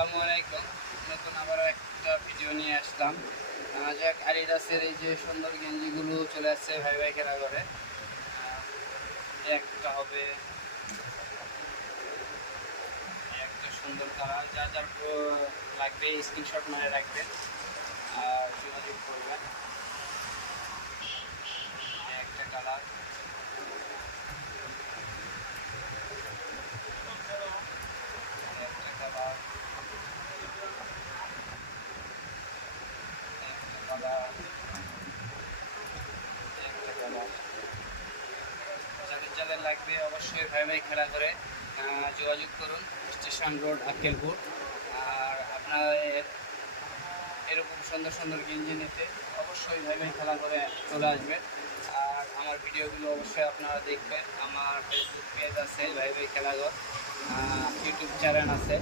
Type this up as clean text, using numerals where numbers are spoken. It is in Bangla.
আসসালামু আলাইকুম। নতুন আবারও একটা ভিডিও নিয়ে আসলাম। যাক আডিডাসের এই যে সুন্দর গেঞ্জিগুলো চলে আসছে ভাই ভাই কেনা করে। একটা হবে, একটা সুন্দর কালার, যা যার লাগবে স্ক্রিনশট মেরে রাখবেন আর যোগাযোগ করবেন। একটা কালার, একটা কালার, একটা কালার, একটা কালার। যাদের যাদের লাগবে অবশ্যই ভাই ভাই খেলা করে যোগাযোগ করুন। Station road Akkelpur. আর আপনার এরকম সুন্দর সুন্দর গেঞ্জি নিতে অবশ্যই ভাই ভাই খেলা করে চলে আসবেন। আর আমার ভিডিওগুলো অবশ্যই আপনারা দেখবেন। আমার ফেসবুক পেজ আছে ভাই ভাই খেলাঘর, ইউটিউব চ্যানেল আছে।